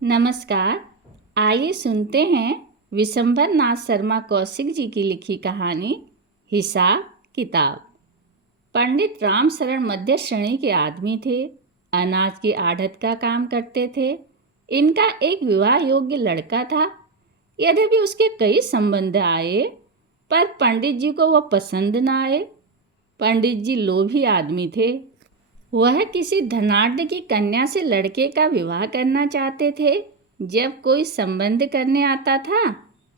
नमस्कार। आइए सुनते हैं विशंबर नाथ शर्मा कौशिक जी की लिखी कहानी हिसाब किताब। पंडित राम शरण मध्य श्रेणी के आदमी थे। अनाज की आढ़त का काम करते थे। इनका एक विवाह योग्य लड़का था। यद्यपि उसके कई संबंध आए, पर पंडित जी को वह पसंद न आए। पंडित जी लोभी आदमी थे। वह किसी धनाढ्य की कन्या से लड़के का विवाह करना चाहते थे। जब कोई संबंध करने आता था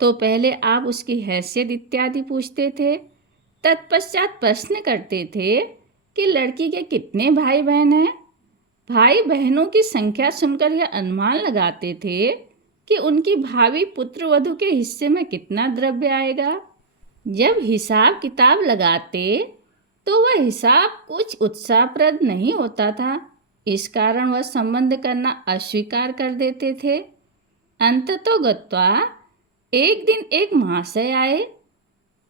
तो पहले आप उसकी हैसियत इत्यादि पूछते थे। तत्पश्चात प्रश्न करते थे कि लड़की के कितने भाई बहन हैं। भाई बहनों की संख्या सुनकर यह अनुमान लगाते थे कि उनकी भावी पुत्र वधू के हिस्से में कितना द्रव्य आएगा। जब हिसाब किताब लगाते तो वह हिसाब कुछ उत्साहप्रद नहीं होता था। इस कारण वह संबंध करना अस्वीकार कर देते थे। अंततोगत्वा एक दिन एक महाशय आए।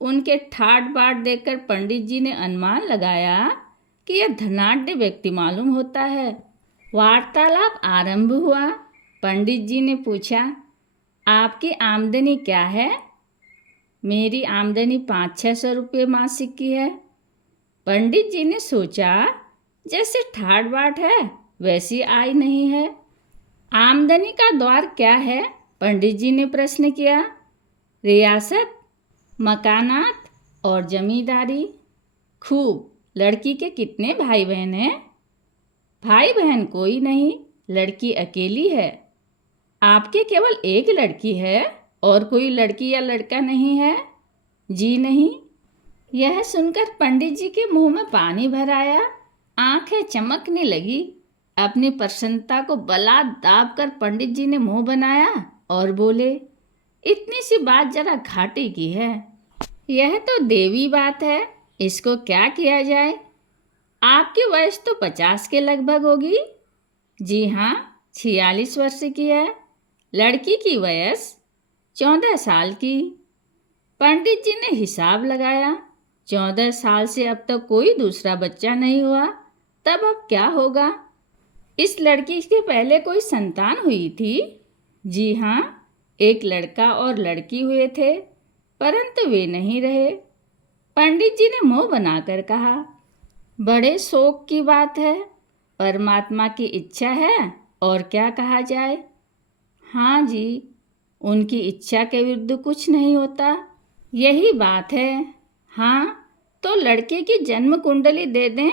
उनके ठाट बाट देखकर पंडित जी ने अनुमान लगाया कि यह धनाढ्य व्यक्ति मालूम होता है। वार्तालाप आरंभ हुआ। पंडित जी ने पूछा, आपकी आमदनी क्या है? मेरी आमदनी 500-600 रुपये मासिक की है। पंडित जी ने सोचा, जैसे ठाट बाट है वैसी आय नहीं है। आमदनी का द्वार क्या है? पंडित जी ने प्रश्न किया। रियासत, मकानात और जमींदारी। खूब। लड़की के कितने भाई बहन हैं? भाई बहन कोई नहीं, लड़की अकेली है। आपके केवल एक लड़की है और कोई लड़की या लड़का नहीं है? जी नहीं। यह सुनकर पंडित जी के मुंह में पानी भर आया। आंखें चमकने लगी। अपनी प्रसन्नता को बला दाब कर पंडित जी ने मुंह बनाया और बोले, इतनी सी बात जरा घाटे की है। यह तो देवी बात है, इसको क्या किया जाए? आपकी वयस तो 50 के लगभग होगी। जी हाँ, 46 वर्ष की है। लड़की की वयस 14 साल की। पंडित जी ने हिसाब लगाया। 14 साल से अब तक कोई दूसरा बच्चा नहीं हुआ, तब अब क्या होगा? इस लड़की के पहले कोई संतान हुई थी? जी हाँ, एक लड़का और लड़की हुए थे, परंतु वे नहीं रहे। पंडित जी ने मुंह बनाकर कहा, बड़े शोक की बात है। परमात्मा की इच्छा है और क्या कहा जाए। हाँ जी, उनकी इच्छा के विरुद्ध कुछ नहीं होता। यही बात है। हाँ, तो लड़के की जन्म कुंडली दे दें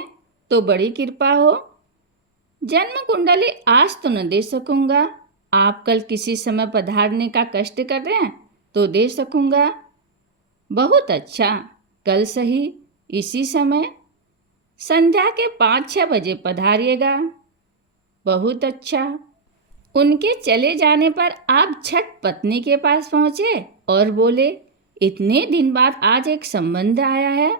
तो बड़ी कृपा हो। जन्म कुंडली आज तो न दे सकूँगा। आप कल किसी समय पधारने का कष्ट कर रहे हैं तो दे सकूँगा। बहुत अच्छा, कल सही, इसी समय संध्या के 5-6 बजे पधारिएगा। बहुत अच्छा। उनके चले जाने पर आप झट पत्नी के पास पहुँचे और बोले, इतने दिन बाद आज एक संबंध आया है।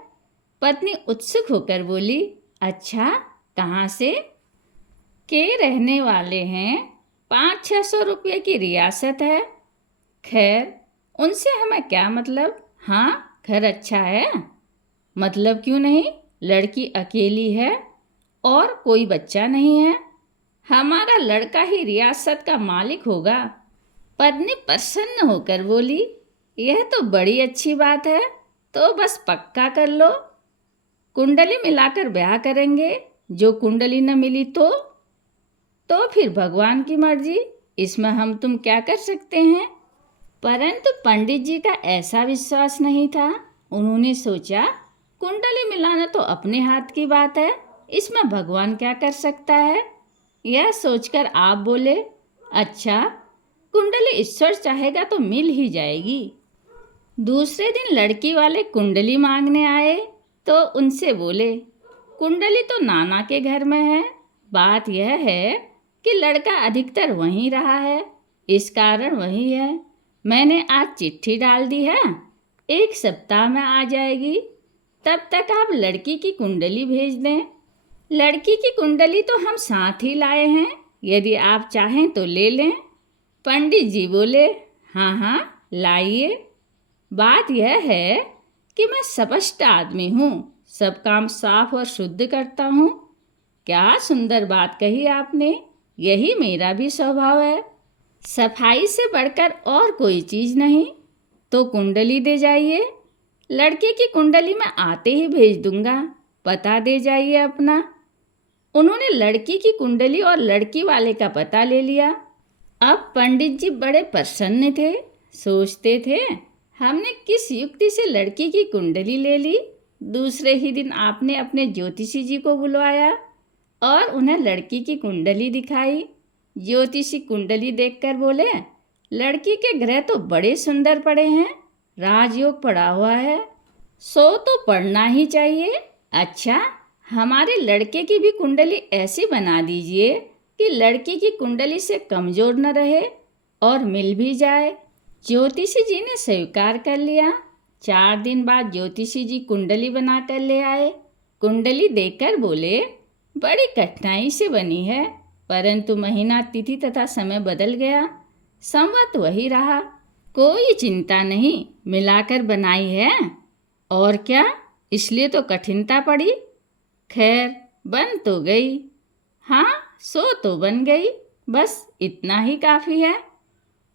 पत्नी उत्सुक होकर बोली, अच्छा, कहाँ से? के रहने वाले हैं। 500-600 रुपये की रियासत है। खैर, उनसे हमें क्या मतलब। हाँ, घर अच्छा है। मतलब क्यों नहीं? लड़की अकेली है और कोई बच्चा नहीं है। हमारा लड़का ही रियासत का मालिक होगा। पत्नी प्रसन्न होकर बोली, यह तो बड़ी अच्छी बात है, तो बस पक्का कर लो। कुंडली मिलाकर ब्याह करेंगे। जो कुंडली न मिली तो फिर भगवान की मर्जी, इसमें हम तुम क्या कर सकते हैं। परंतु पंडित जी का ऐसा विश्वास नहीं था। उन्होंने सोचा, कुंडली मिलाना तो अपने हाथ की बात है, इसमें भगवान क्या कर सकता है। यह सोचकर आप बोले, अच्छा, कुंडली ईश्वर चाहेगा तो मिल ही जाएगी। दूसरे दिन लड़की वाले कुंडली मांगने आए तो उनसे बोले, कुंडली तो नाना के घर में है। बात यह है कि लड़का अधिकतर वहीं रहा है, इस कारण वही है। मैंने आज चिट्ठी डाल दी है, 1 सप्ताह में आ जाएगी। तब तक आप लड़की की कुंडली भेज दें। लड़की की कुंडली तो हम साथ ही लाए हैं, यदि आप चाहें तो ले लें। पंडित जी बोले, हाँ हाँ, लाइए। बात यह है कि मैं स्पष्ट आदमी हूँ, सब काम साफ और शुद्ध करता हूँ। क्या सुंदर बात कही आपने, यही मेरा भी स्वभाव है। सफाई से बढ़कर और कोई चीज़ नहीं, तो कुंडली दे जाइए। लड़के की कुंडली मैं आते ही भेज दूंगा, पता दे जाइए अपना। उन्होंने लड़की की कुंडली और लड़की वाले का पता ले लिया। अब पंडित जी बड़े प्रसन्न थे, सोचते थे हमने किस युक्ति से लड़की की कुंडली ले ली। दूसरे ही दिन आपने अपने ज्योतिषी जी को बुलवाया और उन्हें लड़की की कुंडली दिखाई। ज्योतिषी कुंडली देखकर बोले, लड़की के ग्रह तो बड़े सुंदर पड़े हैं, राजयोग पड़ा हुआ है, सो तो पढ़ना ही चाहिए। अच्छा, हमारे लड़के की भी कुंडली ऐसी बना दीजिए कि लड़की की कुंडली से कमजोर न रहे और मिल भी जाए। ज्योतिषी जी ने स्वीकार कर लिया। 4 दिन बाद ज्योतिषी जी कुंडली बना कर ले आए। कुंडली देखकर बोले, बड़ी कठिनाई से बनी है, परंतु महीना, तिथि तथा समय बदल गया, संवत वही रहा। कोई चिंता नहीं, मिलाकर बनाई है। और क्या, इसलिए तो कठिनता पड़ी। खैर, बन तो गई। हाँ, सो तो बन गई, बस इतना ही काफ़ी है।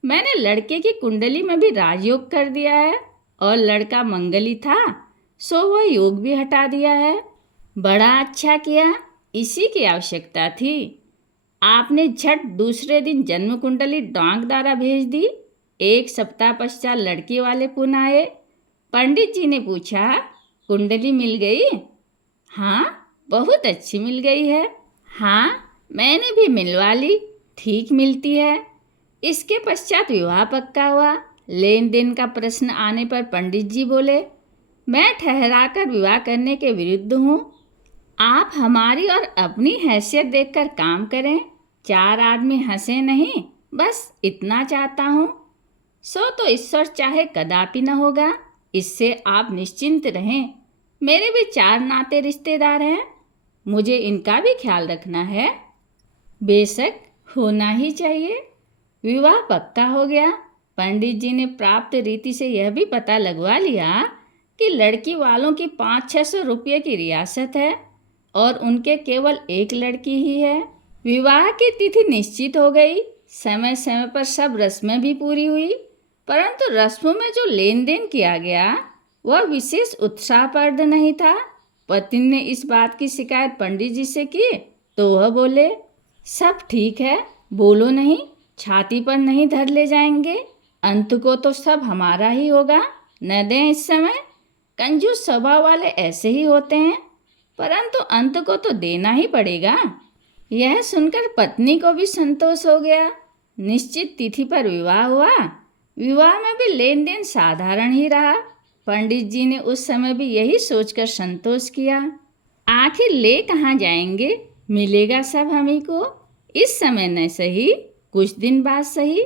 मैंने लड़के की कुंडली में भी राजयोग कर दिया है और लड़का मंगली था, सो वह योग भी हटा दिया है। बड़ा अच्छा किया, इसी की आवश्यकता थी। आपने झट दूसरे दिन जन्म कुंडली डाक द्वारा भेज दी। 1 सप्ताह पश्चात लड़की वाले पुनः आए। पंडित जी ने पूछा, कुंडली मिल गई? हाँ, बहुत अच्छी मिल गई है। हाँ, मैंने भी मिलवा ली, ठीक मिलती है। इसके पश्चात विवाह पक्का हुआ। लेन देन का प्रश्न आने पर पंडित जी बोले, मैं ठहराकर विवाह करने के विरुद्ध हूँ। आप हमारी और अपनी हैसियत देखकर काम करें। 4 आदमी हंसे नहीं, बस इतना चाहता हूँ। सो तो ईश्वर चाहे कदापि न होगा, इससे आप निश्चिंत रहें। मेरे भी 4 नाते रिश्तेदार हैं, मुझे इनका भी ख्याल रखना है। बेशक, होना ही चाहिए। विवाह पक्का हो गया। पंडित जी ने प्राप्त रीति से यह भी पता लगवा लिया कि लड़की वालों की 500-600 रुपये की रियासत है और उनके केवल एक लड़की ही है। विवाह की तिथि निश्चित हो गई। समय समय पर सब रस्में भी पूरी हुई, परंतु रस्मों में जो लेन देन किया गया वह विशेष उत्साहप्रद नहीं था। पत्नी ने इस बात की शिकायत पंडित जी से की तो वह बोले, सब ठीक है, बोलो नहीं, छाती पर नहीं धर ले जाएंगे, अंत को तो सब हमारा ही होगा, न दें इस समय। कंजूस स्वभाव वाले ऐसे ही होते हैं, परंतु अंत को तो देना ही पड़ेगा। यह सुनकर पत्नी को भी संतोष हो गया। निश्चित तिथि पर विवाह हुआ। विवाह में भी लेन देन साधारण ही रहा। पंडित जी ने उस समय भी यही सोचकर संतोष किया, आखिर ले कहाँ जाएंगे, मिलेगा सब हमी को। इस समय न सही, कुछ दिन बाद सही,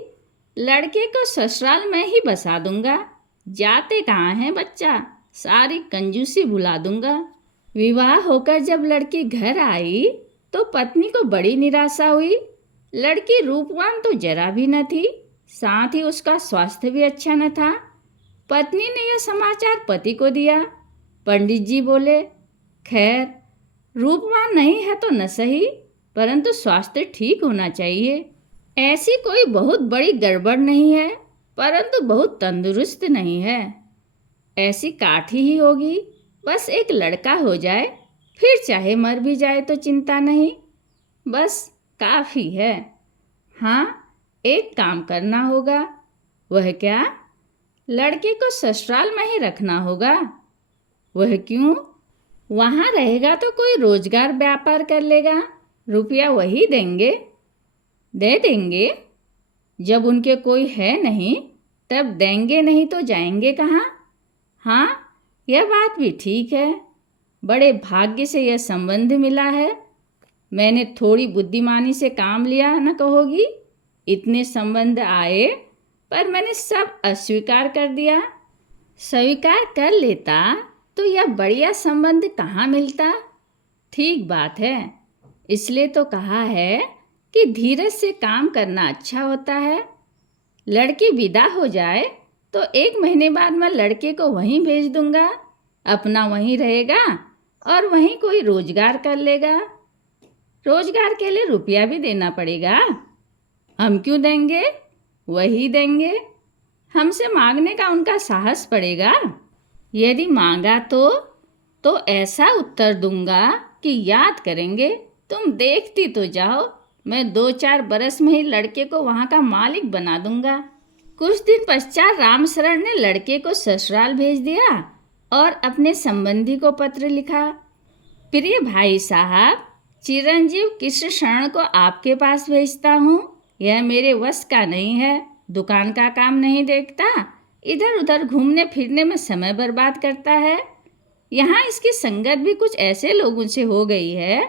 लड़के को ससुराल में ही बसा दूंगा। जाते कहाँ हैं बच्चा, सारी कंजूसी भुला दूंगा। विवाह होकर जब लड़की घर आई तो पत्नी को बड़ी निराशा हुई। लड़की रूपवान तो जरा भी न थी, साथ ही उसका स्वास्थ्य भी अच्छा न था। पत्नी ने यह समाचार पति को दिया। पंडित जी बोले, खैर, रूपवान नहीं है तो न सही, परंतु स्वास्थ्य ठीक होना चाहिए। ऐसी कोई बहुत बड़ी गड़बड़ नहीं है, परंतु बहुत तंदुरुस्त नहीं है। ऐसी काठी ही होगी, बस एक लड़का हो जाए, फिर चाहे मर भी जाए तो चिंता नहीं, बस काफ़ी है। हाँ, एक काम करना होगा। वह क्या? लड़के को ससुराल में ही रखना होगा। वह क्यों? वहाँ रहेगा तो कोई रोजगार व्यापार कर लेगा, रुपया वही देंगे। दे देंगे? जब उनके कोई है नहीं तब देंगे नहीं तो जाएंगे कहाँ? हाँ, यह बात भी ठीक है। बड़े भाग्य से यह संबंध मिला है। मैंने थोड़ी बुद्धिमानी से काम लिया न कहोगी। इतने संबंध आए पर मैंने सब अस्वीकार कर दिया। स्वीकार कर लेता तो यह बढ़िया संबंध कहाँ मिलता। ठीक बात है, इसलिए तो कहा है कि धीरज से काम करना अच्छा होता है। लड़की विदा हो जाए तो 1 महीने बाद मैं लड़के को वहीं भेज दूंगा। अपना वहीं रहेगा और वहीं कोई रोजगार कर लेगा। रोजगार के लिए रुपया भी देना पड़ेगा। हम क्यों देंगे? वही देंगे। हमसे मांगने का उनका साहस पड़ेगा। यदि मांगा तो ऐसा उत्तर दूंगा कि याद करेंगे। तुम देखती तो जाओ, मैं 2-4 बरस में ही लड़के को वहाँ का मालिक बना दूंगा। कुछ दिन पश्चात रामशरण ने लड़के को ससुराल भेज दिया और अपने संबंधी को पत्र लिखा। प्रिय भाई साहब, चिरंजीव कृष्ण शरण को आपके पास भेजता हूँ। यह मेरे वश का नहीं है, दुकान का काम नहीं देखता, इधर उधर घूमने फिरने में समय बर्बाद करता है। यहाँ इसकी संगत भी कुछ ऐसे लोगों से हो गई है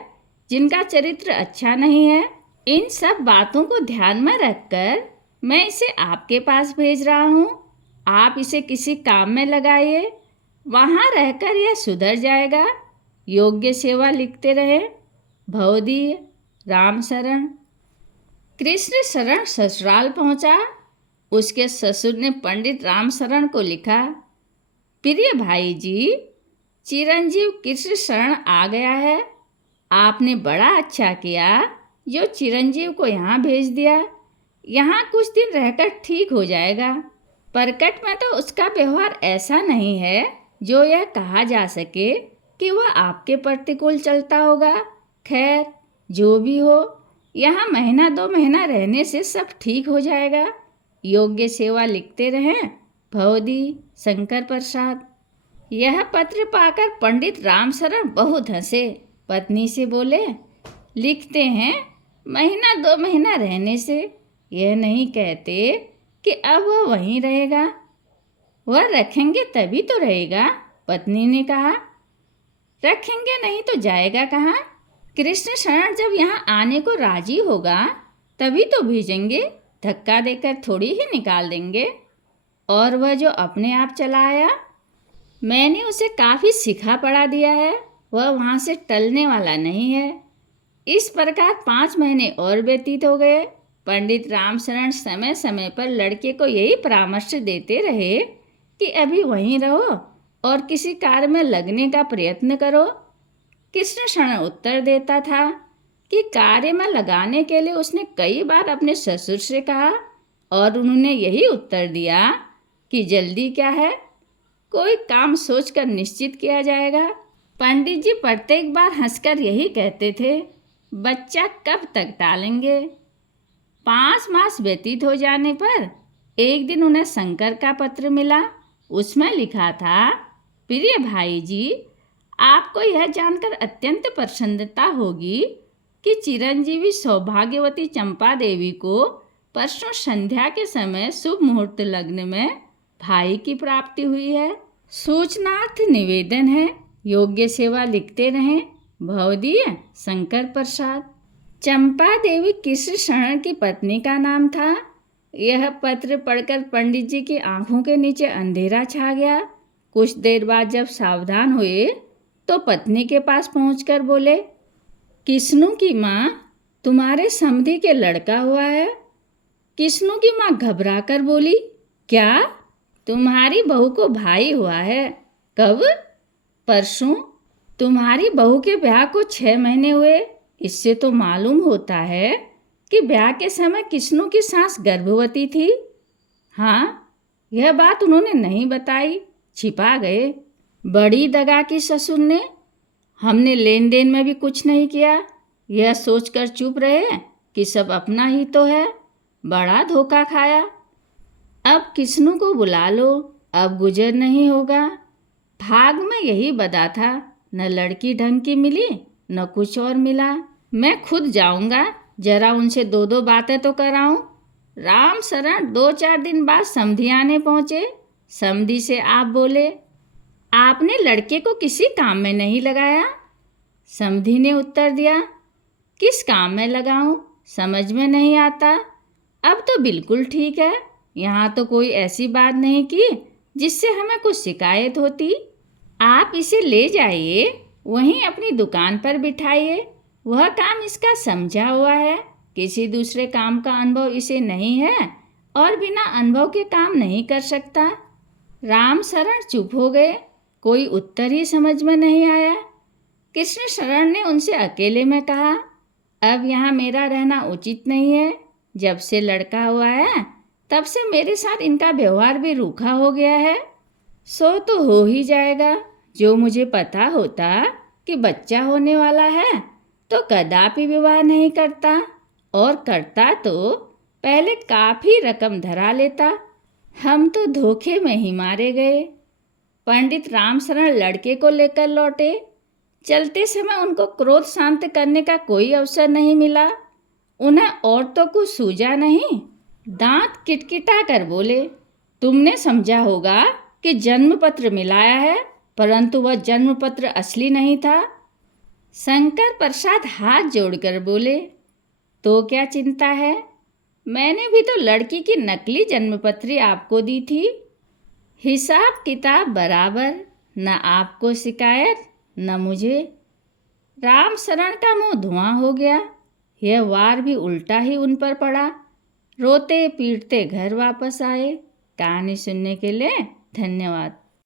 जिनका चरित्र अच्छा नहीं है। इन सब बातों को ध्यान में रखकर मैं इसे आपके पास भेज रहा हूँ। आप इसे किसी काम में लगाइए, वहाँ रहकर यह सुधर जाएगा। योग्य सेवा लिखते रहे। भवदीय रामशरण। कृष्ण शरण ससुराल पहुँचा। उसके ससुर ने पंडित रामशरण को लिखा, प्रिय भाई जी, चिरंजीव कृष्ण शरण आ गया है। आपने बड़ा अच्छा किया जो चिरंजीव को यहाँ भेज दिया। यहाँ कुछ दिन रहकर ठीक हो जाएगा। प्रकट में तो उसका व्यवहार ऐसा नहीं है जो यह कहा जा सके कि वह आपके प्रतिकूल चलता होगा। खैर, जो भी हो, यहाँ 1-2 महीना रहने से सब ठीक हो जाएगा। योग्य सेवा लिखते रहें। भवदी शंकर प्रसाद। यह पत्र पाकर पंडित रामशरण बहुत हंसे। पत्नी से बोले, लिखते हैं 1-2 महीना रहने से, यह नहीं कहते कि अब वह वहीं रहेगा। वह रखेंगे तभी तो रहेगा। पत्नी ने कहा, रखेंगे नहीं तो जाएगा कहाँ? कृष्ण शरण जब यहाँ आने को राजी होगा तभी तो भेजेंगे, धक्का देकर थोड़ी ही निकाल देंगे। और वह जो अपने आप चला आया, मैंने उसे काफ़ी सिखा पढ़ा दिया है, वह वहाँ से टलने वाला नहीं है। इस प्रकार 5 महीने और व्यतीत हो गए। पंडित रामशरण समय समय पर लड़के को यही परामर्श देते रहे कि अभी वहीं रहो और किसी कार्य में लगने का प्रयत्न करो। कृष्ण शरण उत्तर देता था कि कार्य में लगाने के लिए उसने कई बार अपने ससुर से कहा और उन्होंने यही उत्तर दिया कि जल्दी क्या है, कोई काम सोचकर निश्चित किया जाएगा। पंडित जी प्रत्येक बार हंसकर यही कहते थे, बच्चा कब तक टालेंगे। 5 मास व्यतीत हो जाने पर एक दिन उन्हें शंकर का पत्र मिला। उसमें लिखा था, प्रिय भाई जी, आपको यह जानकर अत्यंत प्रसन्नता होगी कि चिरंजीवी सौभाग्यवती चंपा देवी को परसों संध्या के समय शुभ मुहूर्त लग्न में भाई की प्राप्ति हुई है। सूचनार्थ निवेदन है। योग्य सेवा लिखते रहें। भवदीय शंकर प्रसाद। चंपा देवी कृष्ण शरण की पत्नी का नाम था। यह पत्र पढ़कर पंडित जी की आंखों के नीचे अंधेरा छा गया। कुछ देर बाद जब सावधान हुए तो पत्नी के पास पहुंचकर बोले, किस्नू की माँ, तुम्हारे समधी के लड़का हुआ है। किस्नू की माँ घबरा कर बोली, क्या? तुम्हारी बहू को भाई हुआ है। कब? परसों। तुम्हारी बहू के ब्याह को 6 महीने हुए। इससे तो मालूम होता है कि ब्याह के समय किस्नू की सास गर्भवती थी। हाँ, यह बात उन्होंने नहीं बताई, छिपा गए। बड़ी दगा की ससुर ने। हमने लेन देन में भी कुछ नहीं किया, यह सोचकर चुप रहे कि सब अपना ही तो है। बड़ा धोखा खाया। अब किस्नू को बुला लो, अब गुजर नहीं होगा। भाग में यही बदा था, न लड़की ढंग की मिली न कुछ और मिला। मैं खुद जाऊंगा, जरा उनसे 2 बातें तो कराऊं। रामशरण 2-4 दिन बाद समधी आने पहुँचे। समधी से आप बोले, आपने लड़के को किसी काम में नहीं लगाया। समधी ने उत्तर दिया, किस काम में लगाऊं, समझ में नहीं आता। अब तो बिल्कुल ठीक है। यहाँ तो कोई ऐसी बात नहीं की जिससे हमें कुछ शिकायत होती। आप इसे ले जाइए, वहीं अपनी दुकान पर बिठाइए। वह काम इसका समझा हुआ है। किसी दूसरे काम का अनुभव इसे नहीं है और बिना अनुभव के काम नहीं कर सकता। रामशरण चुप हो गए। कोई उत्तर ही समझ में नहीं आया। कृष्ण शरण ने उनसे अकेले में कहा, अब यहाँ मेरा रहना उचित नहीं है। जब से लड़का हुआ है तब से मेरे साथ इनका व्यवहार भी रूखा हो गया है। सो तो हो ही जाएगा। जो मुझे पता होता कि बच्चा होने वाला है तो कदापि विवाह नहीं करता, और करता तो पहले काफ़ी रकम धरा लेता। हम तो धोखे में ही मारे गए। पंडित रामशरण लड़के को लेकर लौटे। चलते समय उनको क्रोध शांत करने का कोई अवसर नहीं मिला। उन्हें और तो कुछ सूझा नहीं। दांत किटकिटा कर बोले, तुमने समझा होगा कि जन्म पत्र मिलाया है, परंतु वह जन्म पत्र असली नहीं था। शंकर प्रसाद हाथ जोड़कर बोले, तो क्या चिंता है? मैंने भी तो लड़की की नकली जन्मपत्री आपको दी थी। हिसाब किताब बराबर, न आपको शिकायत न मुझे। राम शरण का मुंह धुआं हो गया। यह वार भी उल्टा ही उन पर पड़ा। रोते पीटते घर वापस आए। कहानी सुनने के लिए धन्यवाद।